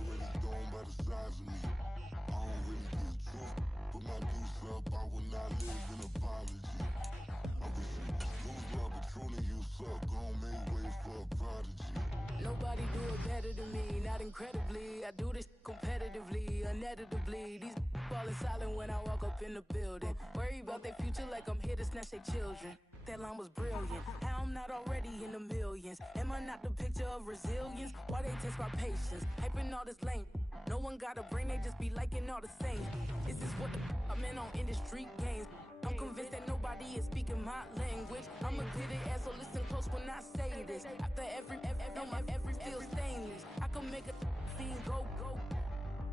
already gone by the size of me. I don't really get truth, but my goose up, I will not live in apology. I wish you lose love, but truly you suck. Gon' make way for a prodigy. Nobody do it better than me, not incredibly. I do this competitively, uneditably. These falling silent when I walk up in the building. Worry about their future like I'm here to snatch their children. That line was brilliant. How I'm not already in the millions? Am I not the picture of resilience? Why they test my patience? Hyping all this lame. No one got a brain, they just be liking all the same. Is this what the I'm in on industry games? I'm convinced that nobody is speaking my language. I'm a clear the air, so listen close when I say this. After every feel stainless. I can make a scene go.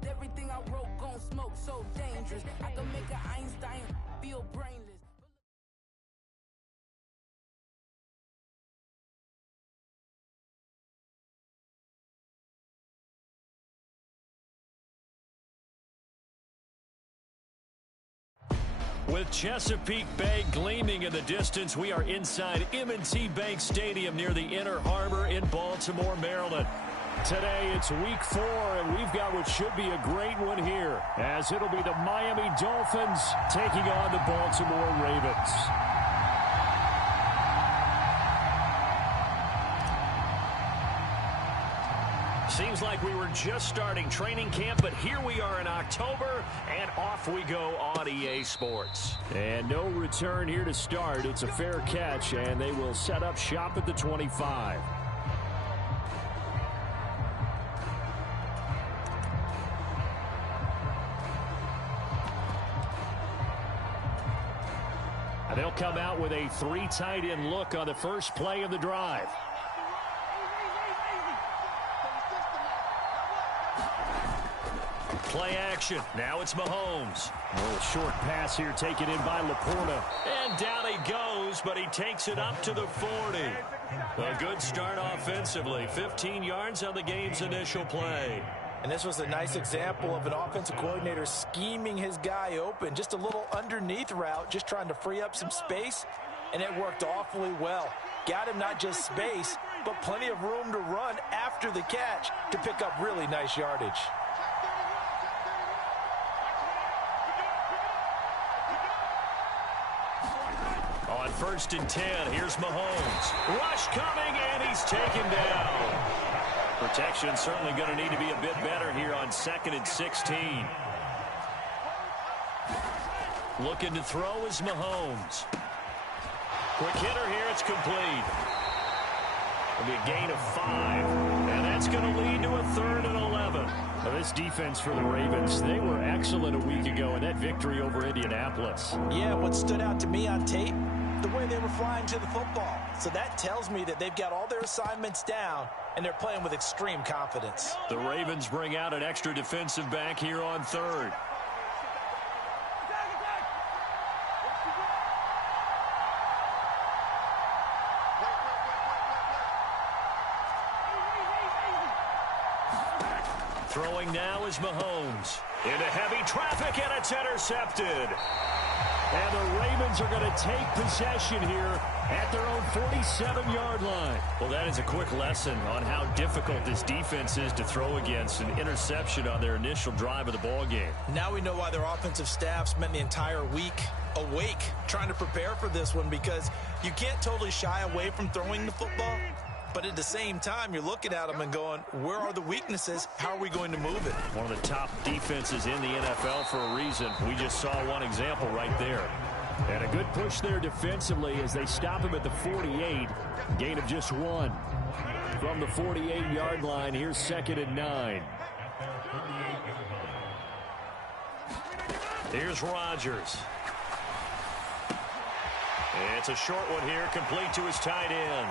Everything I wrote gon' smoke, so dangerous. I can make an Einstein feel brainless. With Chesapeake Bay gleaming in the distance, we are inside M&T Bank Stadium near the Inner Harbor in Baltimore, Maryland. Today, it's week 4, and we've got what should be a great one here, as it'll be the Miami Dolphins taking on the Baltimore Ravens. Seems like we were just starting training camp, but here we are in October, and off we go on EA Sports. And no return here to start. It's a fair catch, and they will set up shop at the 25. And they'll come out with a 3 tight end look on the first play of the drive. Play action. Now it's Mahomes. A little short pass here taken in by Laporta. And down he goes, but he takes it up to the 40. A good start offensively. 15 yards on the game's initial play. And this was a nice example of an offensive coordinator scheming his guy open. Just a little underneath route, just trying to free up some space, and it worked awfully well. Got him not just space, but plenty of room to run after the catch to pick up really nice yardage. On 1st and 10, here's Mahomes. Rush coming, and he's taken down. Protection certainly going to need to be a bit better here on 2nd and 16. Looking to throw is Mahomes. Quick hitter here, it's complete. It'll be a gain of 5, and that's going to lead to a 3rd and 11. Now this defense for the Ravens, they were excellent a week ago in that victory over Indianapolis. Yeah, what stood out to me on tape, the way they were flying to the football. So that tells me that they've got all their assignments down, and they're playing with extreme confidence. The Ravens bring out an extra defensive back here on 3rd. Throwing now is Mahomes. Into heavy traffic, and it's intercepted. And the Ravens are going to take possession here at their own 47-yard line. Well, that is a quick lesson on how difficult this defense is to throw against. An interception on their initial drive of the ballgame. Now we know why their offensive staff spent the entire week awake trying to prepare for this one, because you can't totally shy away from throwing the football. But at the same time, you're looking at them and going, where are the weaknesses? How are we going to move it? One of the top defenses in the NFL for a reason. We just saw one example right there. And a good push there defensively as they stop him at the 48. Gain of just 1. From the 48-yard line, here's 2nd and 9. Here's Rodgers. It's a short one here, complete to his tight end.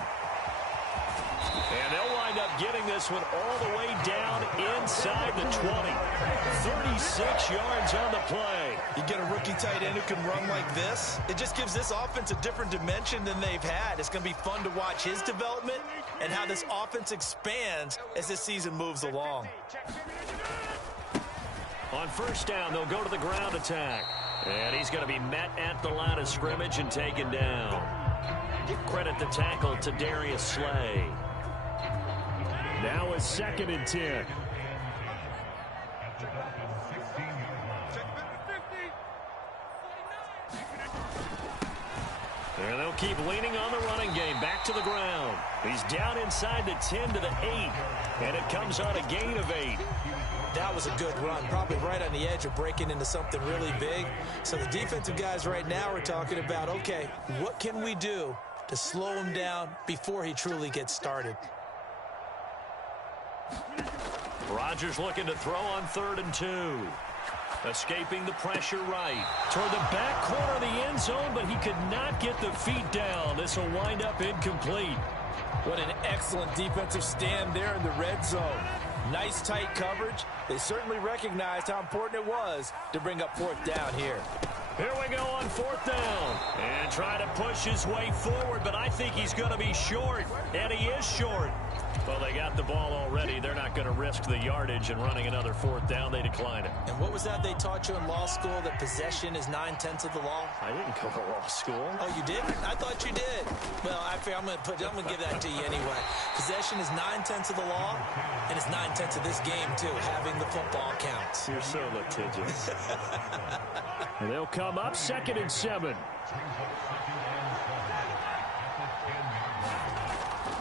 And they'll wind up getting this one all the way down inside the 20. 36 yards on the play. You get a rookie tight end who can run like this. It just gives this offense a different dimension than they've had. It's going to be fun to watch his development and how this offense expands as this season moves along. On 1st down, they'll go to the ground attack. And he's going to be met at the line of scrimmage and taken down. Credit the tackle to Darius Slay. Now it's 2nd and 10. And they'll keep leaning on the running game. Back to the ground. He's down inside the 10 to the 8. And it comes on a gain of 8. That was a good run, probably right on the edge of breaking into something really big. So the defensive guys right now are talking about, okay, what can we do to slow him down before he truly gets started? Rodgers looking to throw on 3rd and 2. Escaping the pressure right. Toward the back corner of the end zone, but he could not get the feet down. This will wind up incomplete. What an excellent defensive stand there in the red zone. Nice tight coverage. They certainly recognized how important it was to bring up 4th down here. Here we go on 4th down. And trying to push his way forward, but I think he's going to be short. And he is short. Well, they got the ball already. They're not going to risk the yardage and running another 4th down. They decline it. And what was that they taught you in law school, that possession is 9/10 of the law? I didn't go to law school. Oh, you didn't? I thought you did. Well, I'm going to give that to you anyway. Possession is 9/10 of the law, and it's 9/10 of this game, too. Having the football counts. You're so litigious. And they'll come up 2nd and 7.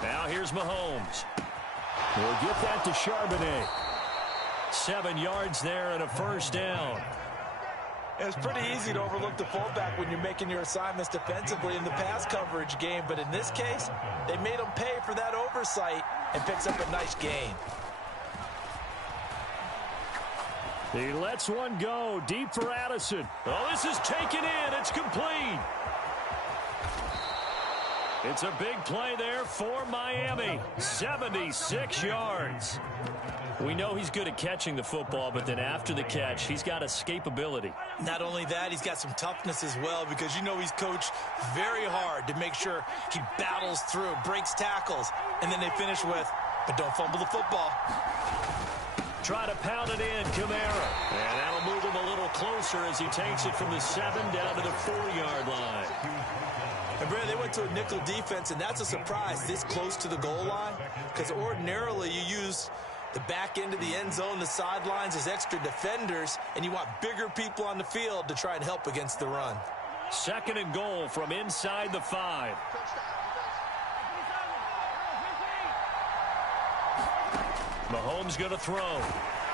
Now here's Mahomes. We'll get that to Charbonnet. 7 yards there and a 1st down. It's pretty easy to overlook the fullback when you're making your assignments defensively in the pass coverage game. But in this case, they made him pay for that oversight and picks up a nice gain. He lets one go deep for Addison. Oh, this is taken in. It's complete. It's a big play there for Miami. 76 yards. We know he's good at catching the football, but then after the catch, he's got escapability. Not only that, he's got some toughness as well, because you know he's coached very hard to make sure he battles through, breaks tackles, and then they finish with, but don't fumble the football. Try to pound it in, Kamara. And that'll move him a little closer as he takes it from the 7 down to the 4-yard line. And Brad, they went to a nickel defense, and that's a surprise this close to the goal line, because ordinarily you use the back end of the end zone, the sidelines as extra defenders, and you want bigger people on the field to try and help against the run. 2nd and goal from inside the 5. Mahomes going to throw.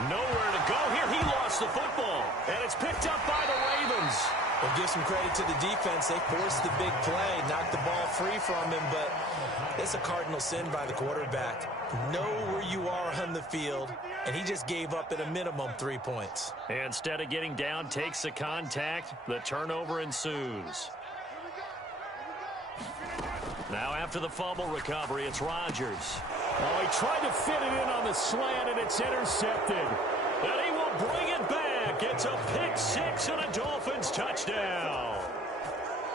Nowhere to go here. He lost the football, and it's picked up by the Ravens. Well, give some credit to the defense. They forced the big play, knocked the ball free from him, but it's a cardinal sin by the quarterback. Know where you are on the field, and he just gave up at a minimum 3 points. And instead of getting down, takes the contact. The turnover ensues. Now after the fumble recovery, it's Rodgers. Oh, he tried to fit it in on the slant, and it's intercepted. And he will bring it back. It's a pick 6 and a Dolphins touchdown.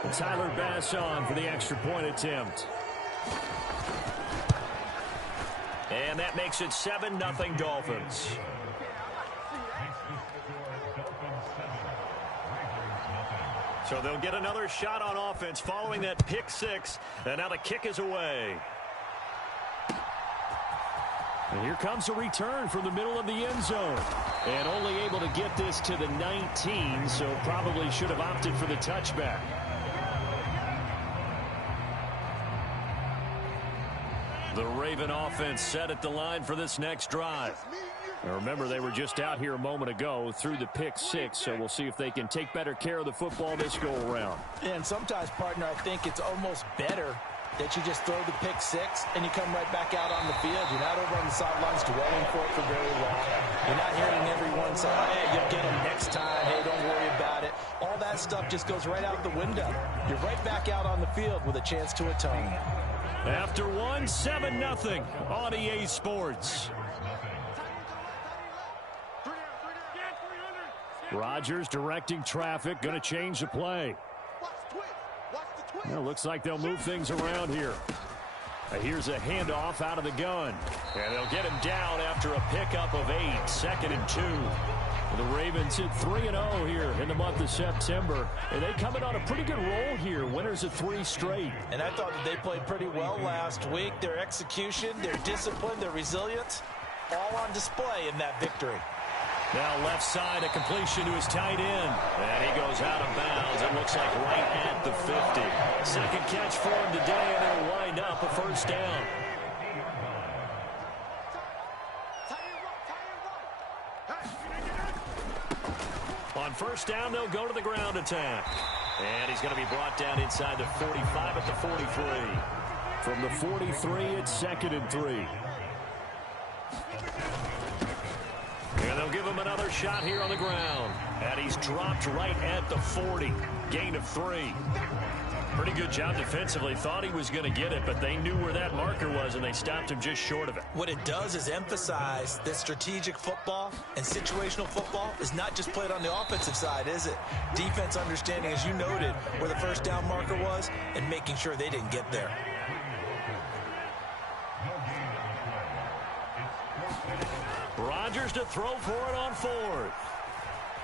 And Tyler Bass on for the extra point attempt. And that makes it 7-0 Dolphins. So they'll get another shot on offense following that pick 6. And now the kick is away. And here comes a return from the middle of the end zone. And only able to get this to the 19, so probably should have opted for the touchback. The Raven offense set at the line for this next drive. Now remember, they were just out here a moment ago through the pick 6, so we'll see if they can take better care of the football this go-around. And sometimes, partner, I think it's almost better that you just throw the pick 6 and you come right back out on the field. You're not over on the sidelines dwelling for it for very long. You're not hearing everyone say, hey, you'll get them next time. Hey, don't worry about it. All that stuff just goes right out the window. You're right back out on the field with a chance to atone. After one, 7-0 on EA Sports. Rodgers directing traffic, going to change the play. Well, looks like they'll move things around here. Here's a handoff out of the gun. And they'll get him down after a pickup of 8, 2nd and 2. The Ravens hit 3-0 here in the month of September. And they come in on a pretty good roll here. Winners of 3 straight. And I thought that they played pretty well last week. Their execution, their discipline, their resilience, all on display in that victory. Now left side, a completion to his tight end. And he goes out of bounds. It looks like right at the 50. Second catch for him today, and it'll wind up a first down. On first down, they'll go to the ground attack. And he's going to be brought down inside the 45 at the 43. From the 43, it's 2nd and 3. And they'll give him another shot here on the ground. And he's dropped right at the 40. Gain of 3. Pretty good job defensively. Thought he was going to get it, but they knew where that marker was, and they stopped him just short of it. What it does is emphasize that strategic football and situational football is not just played on the offensive side, is it? Defense understanding, as you noted, where the first down marker was and making sure they didn't get there. Rodgers to throw for it on 4th.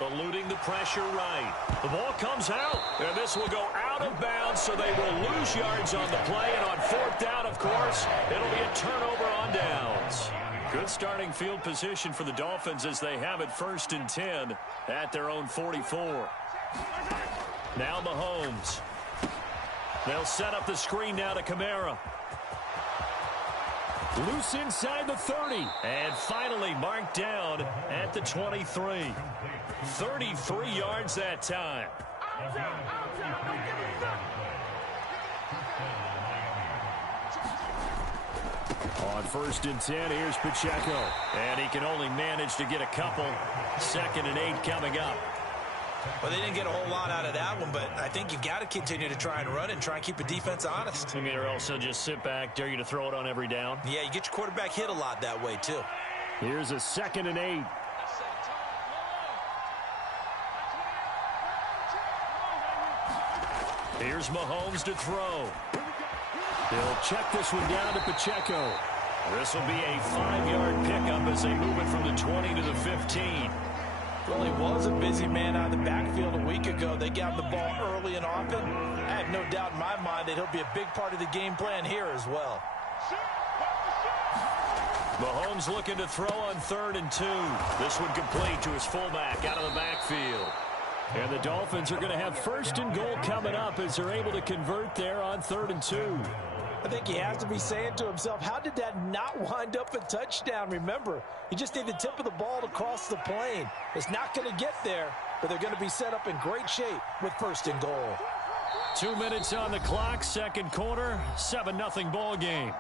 Eluding the pressure right. The ball comes out, and this will go out of bounds, so they will lose yards on the play. And on 4th down, of course, it'll be a turnover on downs. Good starting field position for the Dolphins as they have it 1st and 10 at their own 44. Now Mahomes. They'll set up the screen now to Kamara. Loose inside the 30. And finally marked down at the 23. 33 yards that time. On 1st and 10, here's Pacheco. And he can only manage to get a couple. 2nd and 8 coming up. Well, they didn't get a whole lot out of that one, but I think you've got to continue to try and run and try and keep the defense honest. I mean, or else they'll just sit back, dare you to throw it on every down. Yeah, you get your quarterback hit a lot that way, too. Here's a 2nd and 8. Here's Mahomes to throw. He'll check this one down to Pacheco. This will be a 5-yard pickup as they move it from the 20 to the 15. Well, he was a busy man out of the backfield a week ago. They got the ball early and often. I have no doubt in my mind that he'll be a big part of the game plan here as well. Mahomes looking to throw on 3rd and 2. This one complete to his fullback out of the backfield. And the Dolphins are going to have 1st and goal coming up as they're able to convert there on 3rd and 2. I think he has to be saying to himself, how did that not wind up a touchdown? Remember, you just need the tip of the ball to cross the plane. It's not going to get there, but they're going to be set up in great shape with 1st and goal. 2 minutes on the clock, 2nd quarter, 7-0 ball game.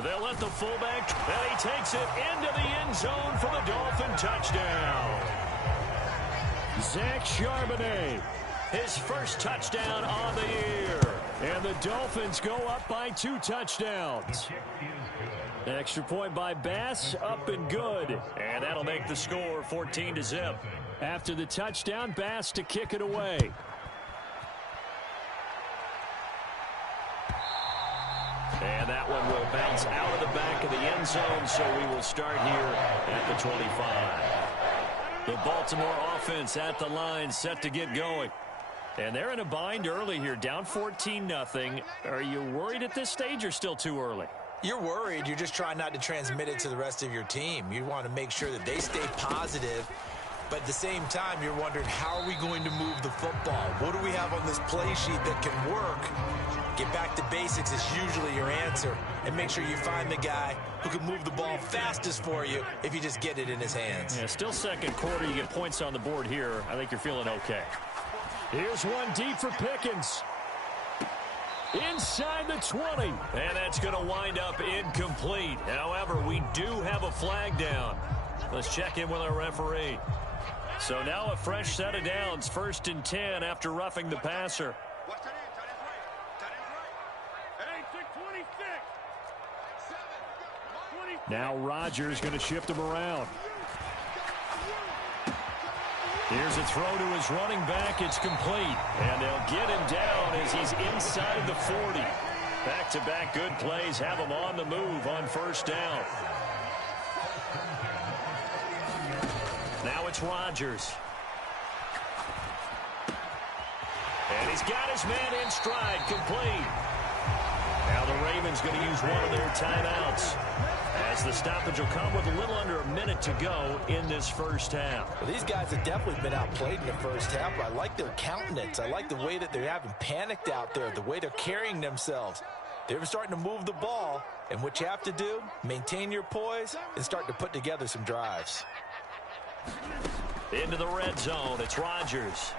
They'll let the fullback, and he takes it into the end zone for the Dolphin touchdown. Zach Charbonnet, his first touchdown on the year. And the Dolphins go up by 2 touchdowns. Extra point by Bass, up and good. And that'll make the score 14-0. After the touchdown, Bass to kick it away. And that one will bounce out of the back of the end zone, so we will start here at the 25. The Baltimore offense at the line, set to get going. And they're in a bind early here, down 14-0. Are you worried at this stage or still too early? You're worried. You're just trying not to transmit it to the rest of your team. You want to make sure that they stay positive. But at the same time, you're wondering, how are we going to move the football? What do we have on this play sheet that can work? Get back to basics is usually your answer. And make sure you find the guy who can move the ball fastest for you if you just get it in his hands. Yeah, still 2nd quarter. You get points on the board here. I think you're feeling okay. Here's one deep for Pickens. Inside the 20. And that's going to wind up incomplete. However, we do have a flag down. Let's check in with our referee. So now a fresh set of downs, 1st and 10 after roughing the passer. Now Rodgers going to shift him around. Here's a throw to his running back. It's complete. And they'll get him down as he's inside the 40. Back-to-back good plays have him on the move on first down. Now it's Rodgers. And he's got his man in stride, complete. Now the Ravens going to use one of their timeouts, as the stoppage will come with a little under a minute to go in this first half. Well, these guys have definitely been outplayed in the first half, but I like their countenance. I like the way that they're having panicked out there, the way they're carrying themselves. They're starting to move the ball, and what you have to do, maintain your poise and start to put together some drives. Into the red zone, it's Rodgers.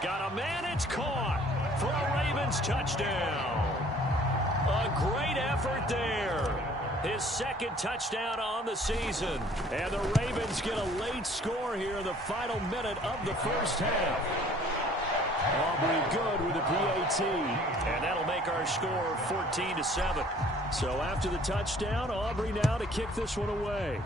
Got a man, it's caught for a Ravens touchdown. A great effort there. His second touchdown on the season. And the Ravens get a late score here in the final minute of the first half. Aubrey good with the PAT. And that'll make our score 14-7. So after the touchdown, Aubrey now to kick this one away.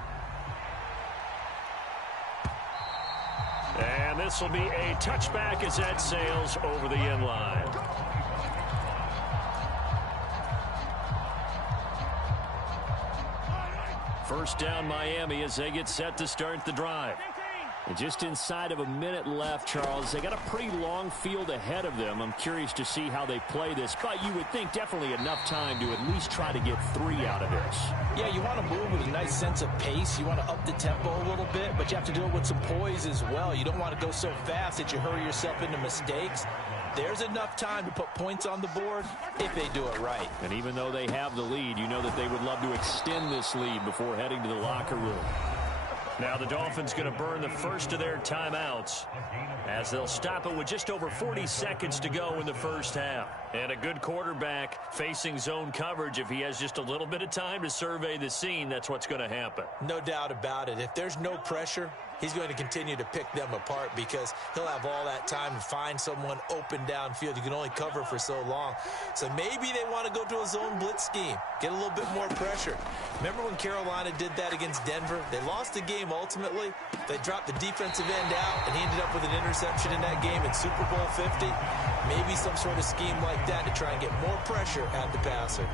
And this will be a touchback as that sails over the end line. First down Miami as they get set to start the drive. And just inside of a minute left, Charles. They got a pretty long field ahead of them. I'm curious to see how they play this. But you would think definitely enough time to at least try to get 3 out of this. Yeah, you want to move with a nice sense of pace. You want to up the tempo a little bit, but you have to do it with some poise as well. You don't want to go so fast that you hurry yourself into mistakes. There's enough time to put points on the board if they do it right. And even though they have the lead, you know that they would love to extend this lead before heading to the locker room. Now the Dolphins going to burn the first of their timeouts as they'll stop it with just over 40 seconds to go in the first half. And a good quarterback facing zone coverage, if he has just a little bit of time to survey the scene, that's what's going to happen. No doubt about it. If there's no pressure, he's going to continue to pick them apart because he'll have all that time to find someone open downfield. You can only cover for so long. So maybe they want to go to a zone blitz scheme, get a little bit more pressure. Remember when Carolina did that against Denver? They lost the game ultimately. They dropped the defensive end out, and he ended up with an interception in that game in Super Bowl 50. Maybe some sort of scheme like that to try and get more pressure at the passer.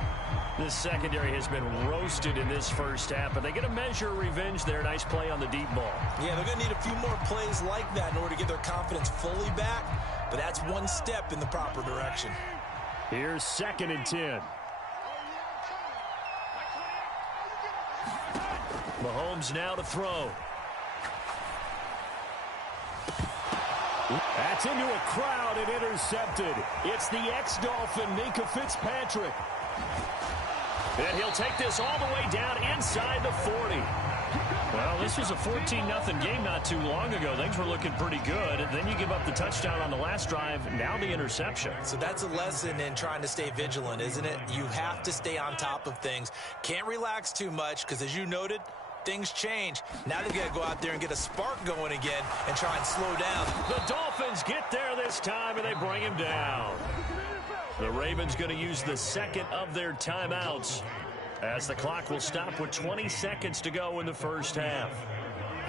This secondary has been roasted in this first half, but they get a measure of revenge there. Nice play on the deep ball. Yeah, they're going to need a few more plays like that in order to get their confidence fully back, but that's one step in the proper direction. Here's 2nd and 10. Mahomes now to throw. That's into a crowd and intercepted. It's the ex-Dolphin, Minka Fitzpatrick. And he'll take this all the way down inside the 40. Well, this was a 14-0 game not too long ago. Things were looking pretty good. And then you give up the touchdown on the last drive, now the interception. So that's a lesson in trying to stay vigilant, isn't it? You have to stay on top of things. Can't relax too much because, as you noted, things change. Now they've got to go out there and get a spark going again and try and slow down. The Dolphins get there this time, and they bring him down. The Ravens going to use the second of their timeouts as the clock will stop with 20 seconds to go in the first half.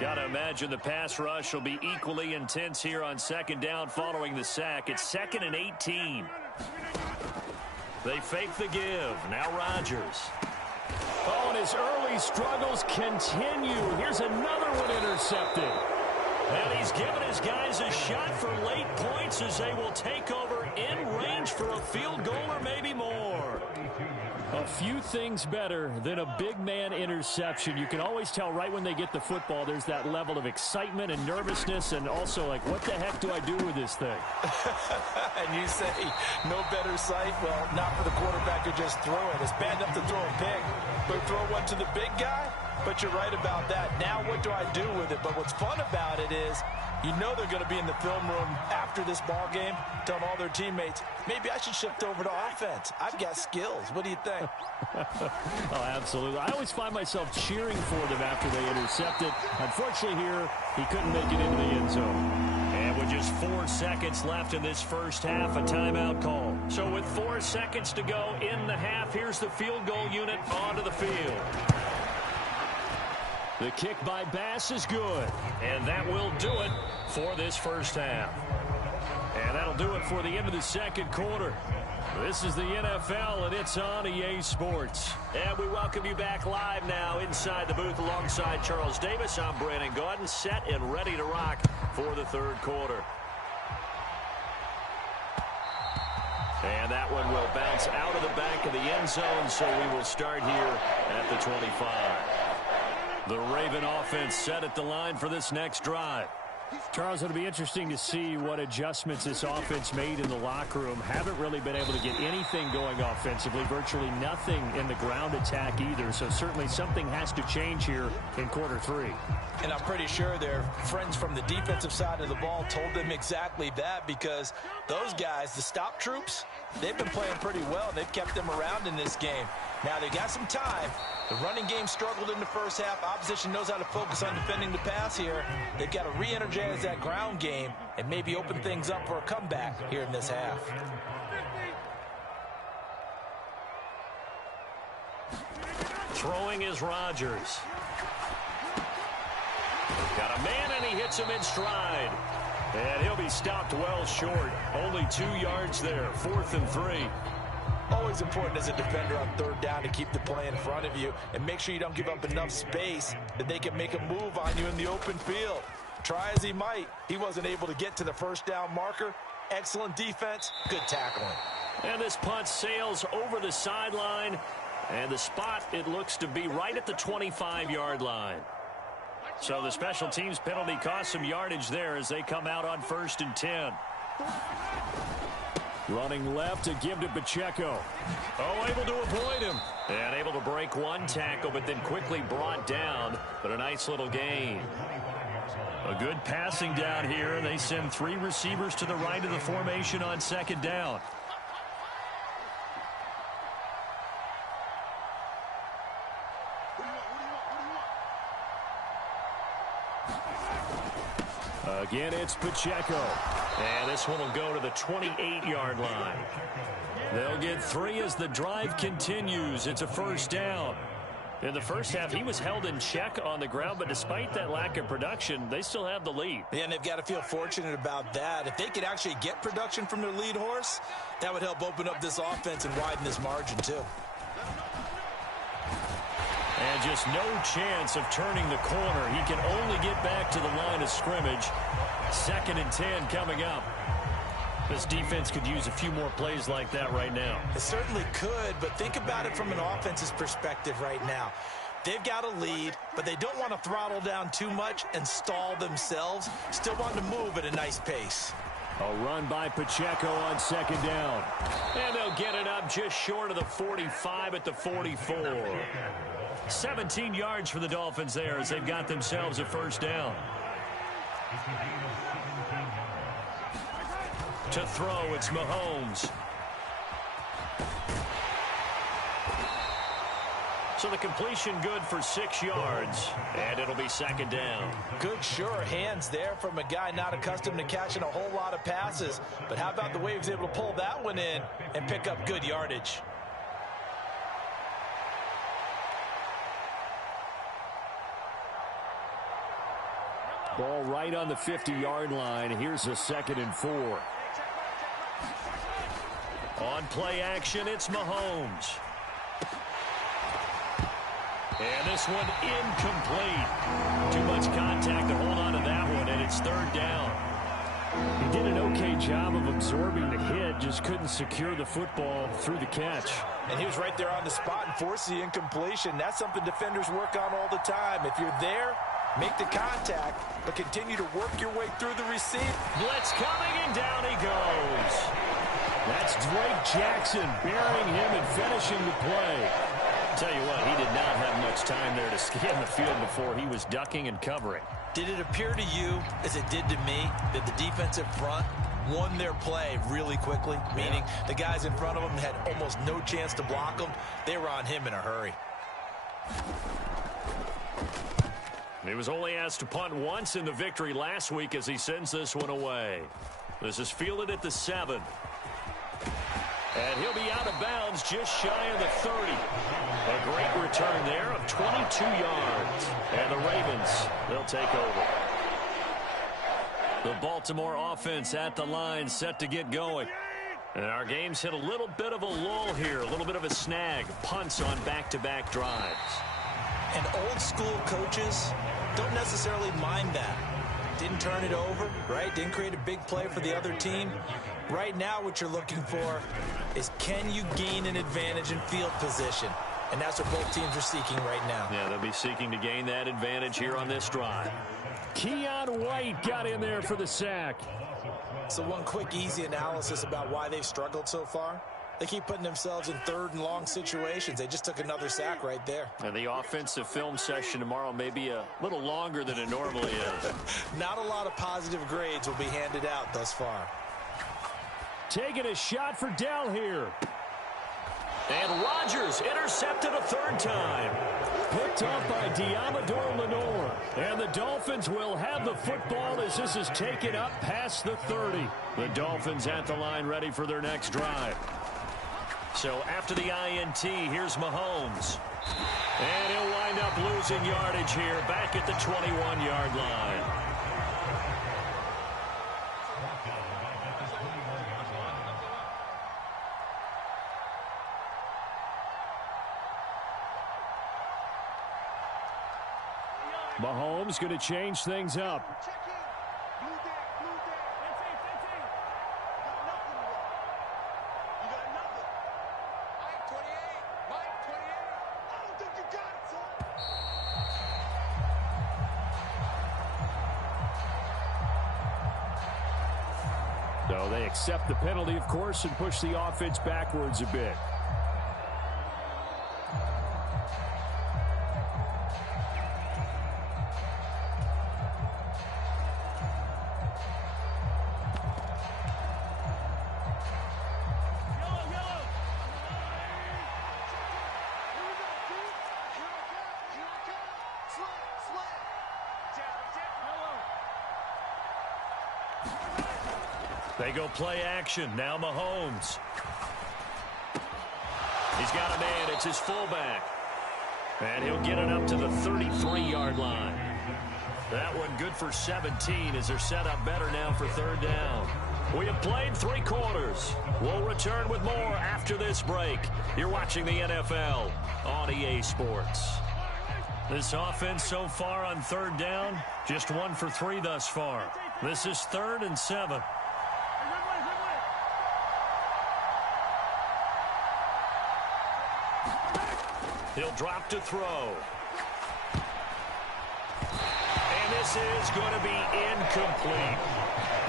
Got to imagine the pass rush will be equally intense here on 2nd down following the sack. It's 2nd and 18. They fake the give. Now Rodgers. Oh, and his early struggles continue. Here's another one intercepted. And he's given his guys a shot for late points as they will take over in range for a field goal or maybe more. A few things better than a big man interception. You can always tell right when they get the football, there's that level of excitement and nervousness and also like, what the heck do I do with this thing? And you say, no better sight? Well, not for the quarterback to just throw it. It's bad enough to throw a pick, but throw one to the big guy? But you're right about that. Now what do I do with it? But what's fun about it is you know they're going to be in the film room after this ball game telling all their teammates, maybe I should shift over to offense. I've got skills. What do you think? Oh, absolutely. I always find myself cheering for them after they intercept it. Unfortunately here, he couldn't make it into the end zone. And with just 4 seconds left in this first half, a timeout call. So with 4 seconds to go in the half, here's the field goal unit onto the field. The kick by Bass is good, and that will do it for this first half. And that'll do it for the end of the second quarter. This is the NFL, and it's on EA Sports. And we welcome you back live now inside the booth alongside Charles Davis. I'm Brandon Gaudin, set and ready to rock for the third quarter. And that one will bounce out of the back of the end zone, so we will start here at the 25. The Raven offense set at the line for this next drive. Charles, it'll be interesting to see what adjustments this offense made in the locker room. Haven't really been able to get anything going offensively, virtually nothing in the ground attack either. So certainly something has to change here in quarter three. And I'm pretty sure their friends from the defensive side of the ball told them exactly that, because those guys, the stop troops, they've been playing pretty well. They've kept them around in this game. Now they got some time. The running game struggled in the first half. Opposition knows how to focus on defending the pass here. They've got to re-energize that ground game and maybe open things up for a comeback here in this half. Throwing is Rodgers. Got a man, and he hits him in stride. And he'll be stopped well short. Only 2 yards there. 4th and 3. Always important as a defender on third down to keep the play in front of you and make sure you don't give up enough space that they can make a move on you in the open field. Try as he might, he wasn't able to get to the first down marker. Excellent defense, good tackling. And this punt sails over the sideline, and the spot, it looks to be right at the 25-yard line. So the special teams penalty cost some yardage there as they come out on 1st and 10. Running left to give to Pacheco. Oh, able to avoid him. And able to break one tackle, but then quickly brought down. But a nice little gain. A good passing down here. They send 3 receivers to the right of the formation on 2nd down. Again, it's Pacheco. And this one will go to the 28-yard line. They'll get 3 as the drive continues. It's a 1st down. In the first half, he was held in check on the ground, but despite that lack of production, they still have the lead. Yeah, and they've got to feel fortunate about that. If they could actually get production from their lead horse, that would help open up this offense and widen this margin, too. And just no chance of turning the corner. He can only get back to the line of scrimmage. 2nd and 10 coming up. This defense could use a few more plays like that right now. It certainly could, but think about it from an offense's perspective right now. They've got a lead, but they don't want to throttle down too much and stall themselves. Still want to move at a nice pace. A run by Pacheco on 2nd down. And they'll get it up just short of the 45 at the 44. 17 yards for the Dolphins there as they've got themselves a 1st down. To throw, it's Mahomes. So the completion good for 6 yards, and it'll be 2nd down. Good, sure hands there from a guy not accustomed to catching a whole lot of passes. But how about the way he was able to pull that one in and pick up good yardage? Ball right on the 50-yard line. Here's a 2nd and 4. On play action, it's Mahomes. And this one incomplete. Too much contact to hold on to that one, and it's 3rd down. He did an okay job of absorbing the hit, just couldn't secure the football through the catch. And he was right there on the spot and forced the incompletion. That's something defenders work on all the time. If you're there, make the contact, but continue to work your way through the receive. Blitz coming, and down he goes. That's Drake Jackson burying him and finishing the play. Tell you what, he did not have much time there to scan the field before he was ducking and covering. Did it appear to you, as it did to me, that the defensive front won their play really quickly? Meaning the guys in front of them had almost no chance to block him. They were on him in a hurry. He was only asked to punt once in the victory last week as he sends this one away. This is fielded at the 7. And he'll be out of bounds just shy of the 30. A great return there of 22 yards. And the Ravens, they'll take over. The Baltimore offense at the line, set to get going. And our game's hit a little bit of a lull here, a little bit of a snag. Punts on back-to-back drives. And old-school coaches don't necessarily mind that. Didn't turn it over, right? Didn't create a big play for the other team. Right now what you're looking for is, can you gain an advantage in field position? And that's what both teams are seeking right now. Yeah, they'll be seeking to gain that advantage here on this drive. Keon White got in there for the sack. So one quick, easy analysis about why they've struggled so far. They keep putting themselves in third and long situations. They just took another sack right there. And the offensive film session tomorrow may be a little longer than it normally is. Not a lot of positive grades will be handed out thus far. Taking a shot for Dell here. And Rodgers intercepted a third time. Picked off by Diamador Lenore. And the Dolphins will have the football as this is taken up past the 30. The Dolphins at the line ready for their next drive. So after the INT, here's Mahomes. And he'll wind up losing yardage here back at the 21-yard line. Mahomes going to change things up. So they accept the penalty, of course, and push the offense backwards a bit. They go play action. Now Mahomes. He's got a man. It's his fullback. And he'll get it up to the 33-yard line. That one good for 17 as they're set up better now for third down. We have played 3 quarters. We'll return with more after this break. You're watching the NFL on EA Sports. This offense so far on third down, just 1 for 3 thus far. This is 3rd and 7. He'll drop to throw. And this is going to be incomplete.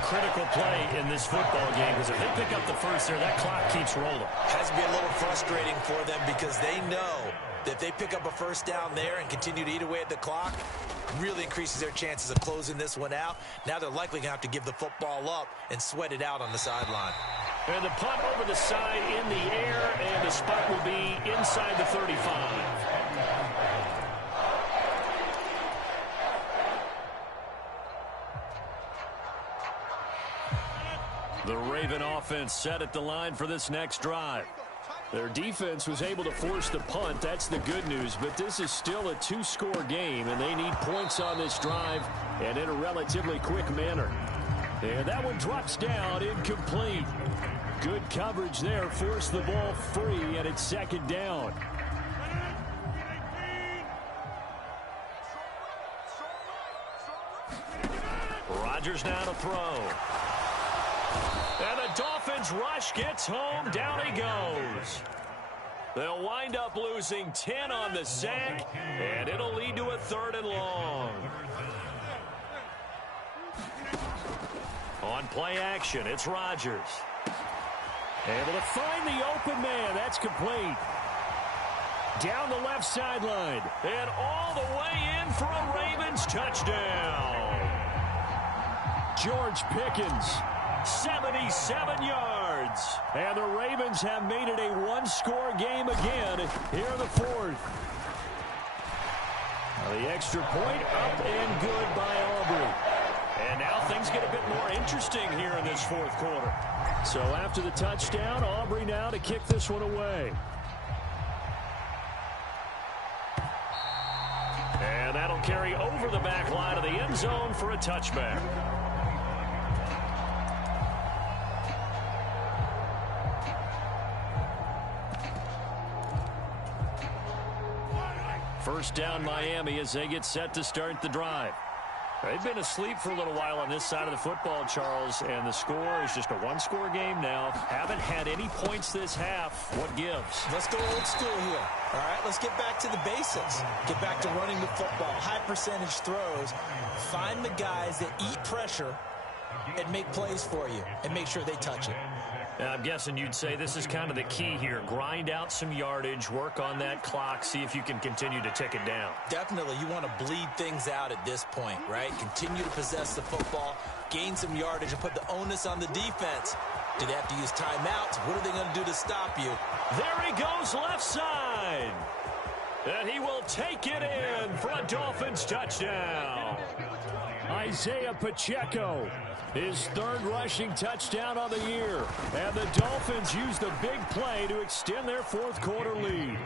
Critical play in this football game because if they pick up the first there, that clock keeps rolling. Has to be a little frustrating for them because they know that if they pick up a first down there and continue to eat away at the clock, really increases their chances of closing this one out. Now they're likely going to have to give the football up and sweat it out on the sideline. And the punt over the side in the air, and the spot will be inside the 35. The Raven offense set at the line for this next drive. Their defense was able to force the punt. That's the good news. But this is still a 2-score game, and they need points on this drive and in a relatively quick manner. And that one drops down, incomplete. Good coverage there. Forced the ball free, and it's 2nd down. Rodgers now to throw. And the Dolphins rush gets home. Down he goes. They'll wind up losing 10 on the sack, and it'll lead to a 3rd and long. On play action, it's Rodgers. Able to find the open man. That's complete. Down the left sideline. And all the way in for a Ravens touchdown. George Pickens. 77 yards. And the Ravens have made it a 1-score game again here in the 4th. The extra point up and good by Aubrey. And now things get a bit more interesting here in this 4th quarter. So after the touchdown, Aubrey now to kick this one away. And that'll carry over the back line of the end zone for a touchback. First down Miami as they get set to start the drive. They've been asleep for a little while on this side of the football, Charles, and the score is just a one-score game now. Haven't had any points this half. What gives? Let's go old school here. All right, let's get back to the basics. Get back to running the football, high percentage throws. Find the guys that eat pressure and make plays for you and make sure they touch it. I'm guessing you'd say this is kind of the key here. Grind out some yardage, work on that clock, see if you can continue to tick it down. Definitely, you want to bleed things out at this point, right? Continue to possess the football, gain some yardage, and put the onus on the defense. Do they have to use timeouts? What are they going to do to stop you? There he goes, left side. And he will take it in for a Dolphins touchdown. Isaiah Pacheco, his third rushing touchdown on the year. And the Dolphins use the big play to extend their fourth quarter lead.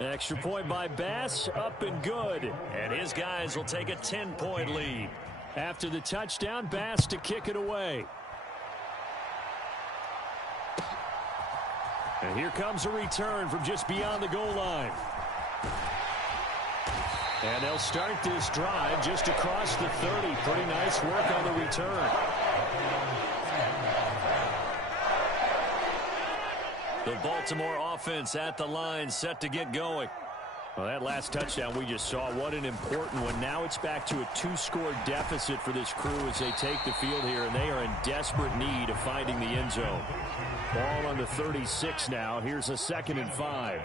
Extra point by Bass, up and good. And his guys will take a 10-point lead. After the touchdown, Bass to kick it away. And here comes a return from just beyond the goal line. And they'll start this drive just across the 30. Pretty nice work on the return. The Baltimore offense at the line, set to get going. Well, that last touchdown we just saw, what an important one. Now it's back to a 2-score deficit for this crew as they take the field here, and they are in desperate need of finding the end zone. Ball on the 36 now. Here's a 2nd and 5.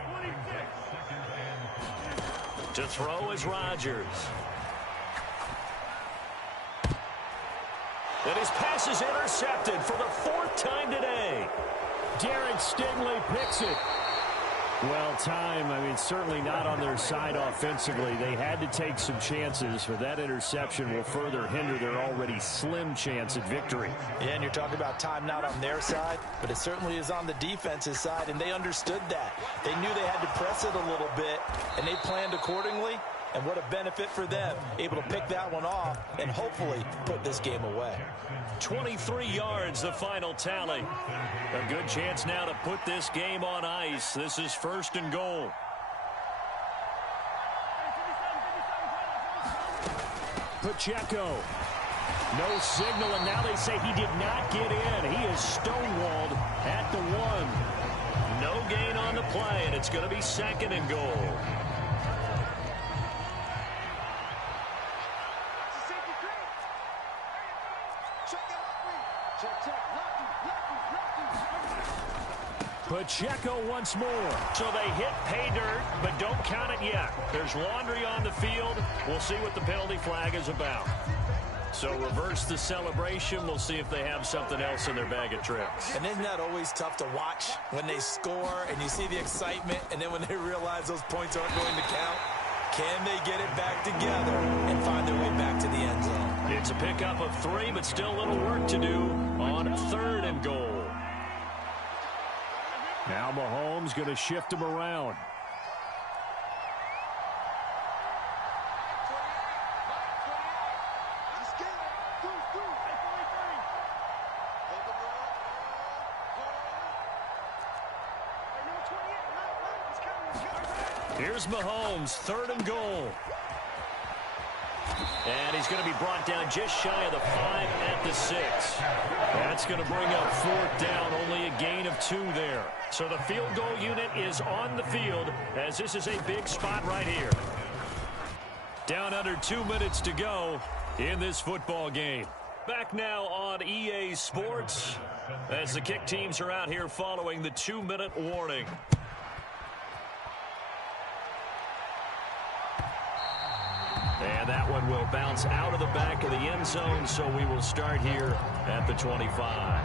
To throw is Rodgers. And his pass is intercepted for the 4th time today. Derek Stingley picks it. Well, time, certainly not on their side offensively. They had to take some chances, but that interception will further hinder their already slim chance at victory. Yeah, and you're talking about time not on their side, but it certainly is on the defense's side, and they understood that. They knew they had to press it a little bit, and they planned accordingly, and what a benefit for them, able to pick that one off and hopefully put this game away. 23 yards, the final tally. A good chance now to put this game on ice. This is 1st and goal. Pacheco. No signal, and now they say he did not get in. He is stonewalled at the 1. No gain on the play, and it's going to be 2nd and goal. Pacheco once more. So they hit pay dirt, but don't count it yet. There's laundry on the field. We'll see what the penalty flag is about. So reverse the celebration. We'll see if they have something else in their bag of tricks. And isn't that always tough to watch when they score and you see the excitement, and then when they realize those points aren't going to count? Can they get it back together and find their way back to the end zone? It's a pickup of 3, but still a little work to do on 3rd and goal. Now Mahomes going to shift him around. Here's Mahomes, 3rd and goal. And he's going to be brought down just shy of the 5 at the 6. That's going to bring up 4th down, only a gain of 2 there. So the field goal unit is on the field as this is a big spot right here. Down under 2 minutes to go in this football game. Back now on EA Sports as the kick teams are out here following the 2-minute warning. And that one will bounce out of the back of the end zone, so we will start here at the 25.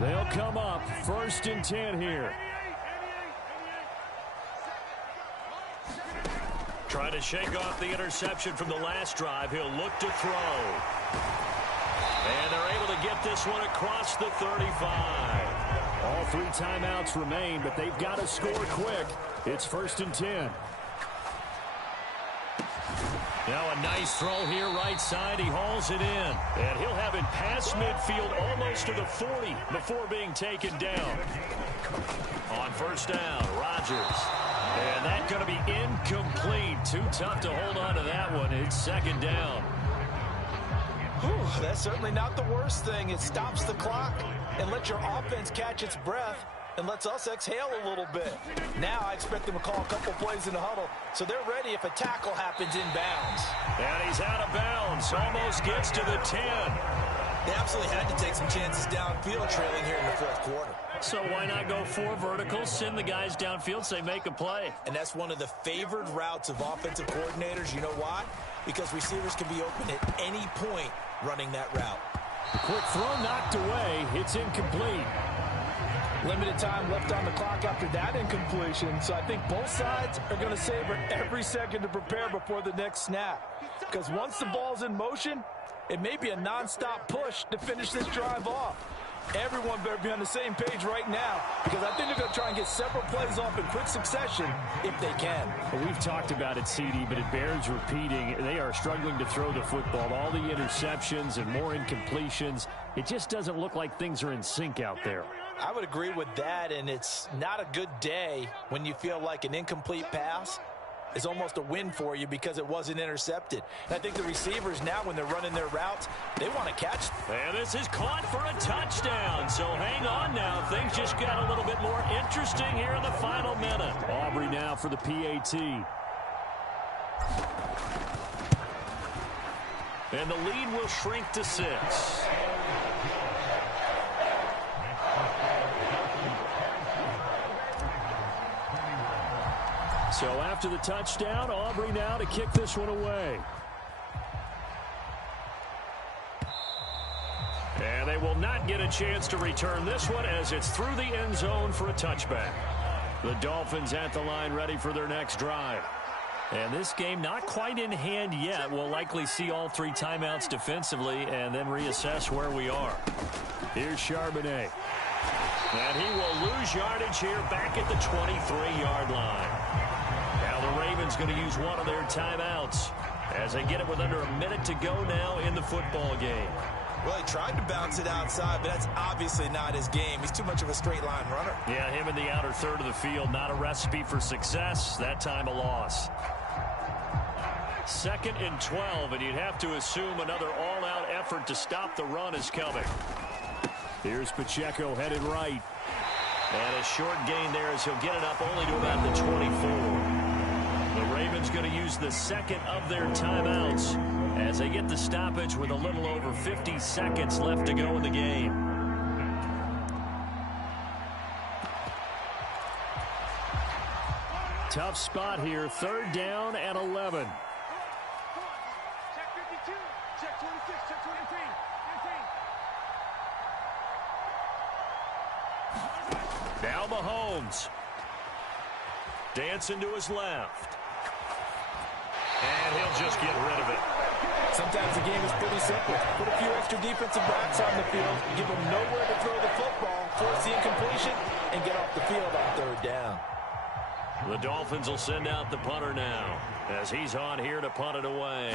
They'll come up 1st and 10 here. Trying to shake off the interception from the last drive. He'll look to throw. And they're able to get this one across the 35. All 3 timeouts remain, but they've got to score quick. It's 1st and 10. Now a nice throw here right side. He hauls it in. And he'll have it past midfield almost to the 40 before being taken down. On 1st down, Rodgers. And that's going to be incomplete. Too tough to hold on to that one. It's second down. Whew, that's certainly not the worst thing. It stops the clock and lets your offense catch its breath and lets us exhale a little bit. Now I expect them to call a couple plays in the huddle, so they're ready if a tackle happens inbounds. And he's out of bounds. Almost gets to the 10. They absolutely had to take some chances downfield trailing here in the fourth quarter. So why not go 4 verticals, send the guys downfield, say make a play? And that's one of the favored routes of offensive coordinators. You know why? Because receivers can be open at any point running that route. The quick throw knocked away. It's incomplete. Limited time left on the clock after that incompletion, so I think both sides are going to savor every second to prepare before the next snap. Because once the ball's in motion, it may be a nonstop push to finish this drive off. Everyone better be on the same page right now, because I think they're going to try and get several plays off in quick succession if they can. Well, we've talked about it, CD, but it bears repeating. They are struggling to throw the football. All the interceptions and more incompletions. It just doesn't look like things are in sync out there. I would agree with that, and it's not a good day when you feel like an incomplete pass is almost a win for you because it wasn't intercepted. And I think the receivers now, when they're running their routes, they want to catch. And this is caught for a touchdown. So hang on now. Things just got a little bit more interesting here in the final minute. Aubrey now for the PAT. And the lead will shrink to 6. So after the touchdown, Aubrey now to kick this one away. And they will not get a chance to return this one as it's through the end zone for a touchback. The Dolphins at the line ready for their next drive. And this game not quite in hand yet. We'll likely see all 3 timeouts defensively and then reassess where we are. Here's Charbonnet. And he will lose yardage here back at the 23-yard line. Now the Ravens going to use one of their timeouts as they get it with under a minute to go now in the football game. Well, he tried to bounce it outside, but that's obviously not his game. He's too much of a straight line runner. Yeah, him in the outer third of the field, not a recipe for success. That time a loss. 2nd and 12, and you'd have to assume another all-out effort to stop the run is coming. Here's Pacheco headed right. And a short gain there as he'll get it up only to about the 24. The Ravens going to use the 2nd of their timeouts as they get the stoppage with a little over 50 seconds left to go in the game. Tough spot here. 3rd down and 11. Check 52. Check 26. Check 19. Now Mahomes. Dancing to his left. And he'll just get rid of it. Sometimes the game is pretty simple. Put a few extra defensive backs on the field, give them nowhere to throw the football, force the incompletion, and get off the field on 3rd down. The Dolphins will send out the punter now as he's on here to punt it away.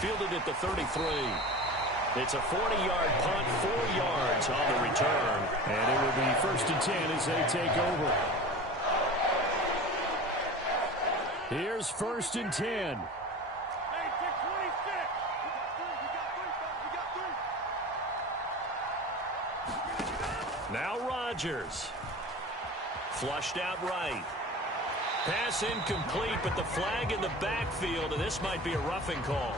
Fielded at the 33. It's a 40-yard punt, 4 yards on the return. And it will be 1st and 10 as they take over. Here's 1st and 10. Hey, check 26. Now Rodgers. Flushed out right. Pass incomplete, but the flag in the backfield, and this might be a roughing call.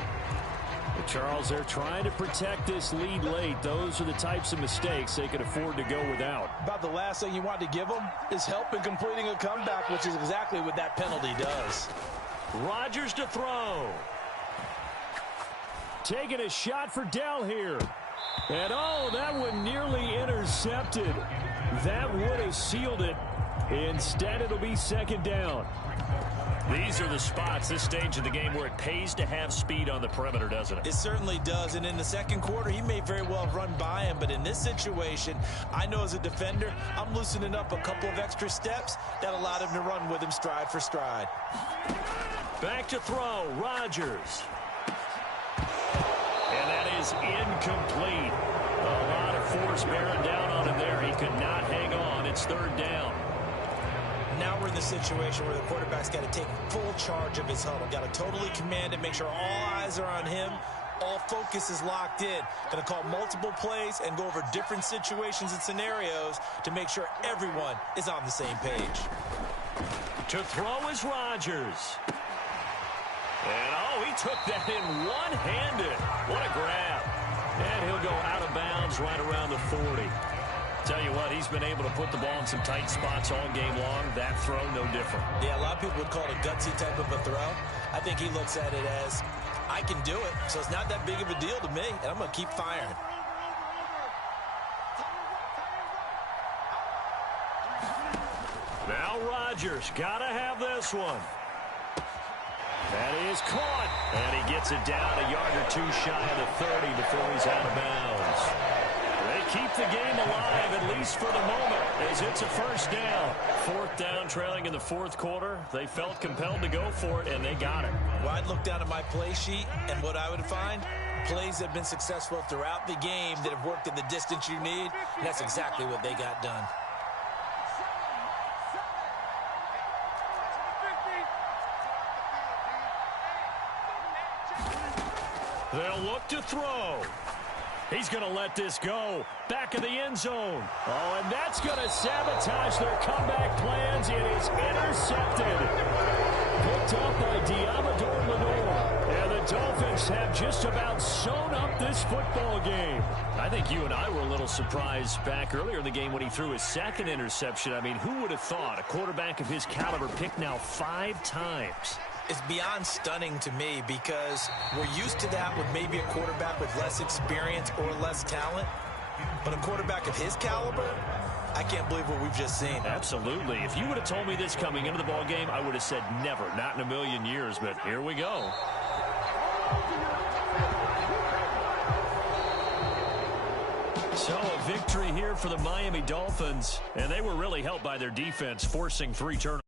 But Charles, they're trying to protect this lead late. Those are the types of mistakes they could afford to go without. About the last thing you want to give them is help in completing a comeback, which is exactly what that penalty does. Rodgers to throw. Taking a shot for Dell here. And oh, that one nearly intercepted. That would have sealed it. Instead, it'll be 2nd down. These are the spots, this stage of the game, where it pays to have speed on the perimeter, doesn't it? It certainly does, and in the 2nd quarter, he may very well run by him, but in this situation, I know as a defender, I'm loosening up a couple of extra steps that allowed him to run with him stride for stride. Back to throw, Rodgers. And that is incomplete. A lot force bearing down on him there. He could not hang on. It's third down. Now we're in the situation where the quarterback's got to take full charge of his huddle. Got to totally command it, make sure all eyes are on him. All focus is locked in. Going to call multiple plays and go over different situations and scenarios to make sure everyone is on the same page. To throw is Rodgers. And, oh, he took that in one-handed. What a grab. And he'll go out of bounds right around the 40. Tell you what, he's been able to put the ball in some tight spots all game long. That throw, no different. Yeah, a lot of people would call it a gutsy type of a throw. I think he looks at it as, I can do it, so it's not that big of a deal to me, and I'm going to keep firing. Now Rodgers, got to have this one. That is caught, and he gets it down a yard or two shy of the 30 before he's out of bounds. They keep the game alive, at least for the moment, as it's a first down. Fourth down, trailing in the fourth quarter. They felt compelled to go for it, and they got it. Well, I'd look down at my play sheet, and what I would find, plays that have been successful throughout the game that have worked in the distance you need, and that's exactly what they got done. They'll look to throw. He's going to let this go. Back of the end zone. Oh, and that's going to sabotage their comeback plans. It is intercepted. Picked up by Diamador Lenore. And the Dolphins have just about sewn up this football game. I think you and I were a little surprised back earlier in the game when he threw his second interception. I mean, who would have thought a quarterback of his caliber picked now 5 times? It's beyond stunning to me because we're used to that with maybe a quarterback with less experience or less talent. But a quarterback of his caliber, I can't believe what we've just seen. Absolutely. If you would have told me this coming into the ball game, I would have said never, not in a million years. But here we go. So a victory here for the Miami Dolphins. And they were really helped by their defense, forcing 3 turnovers.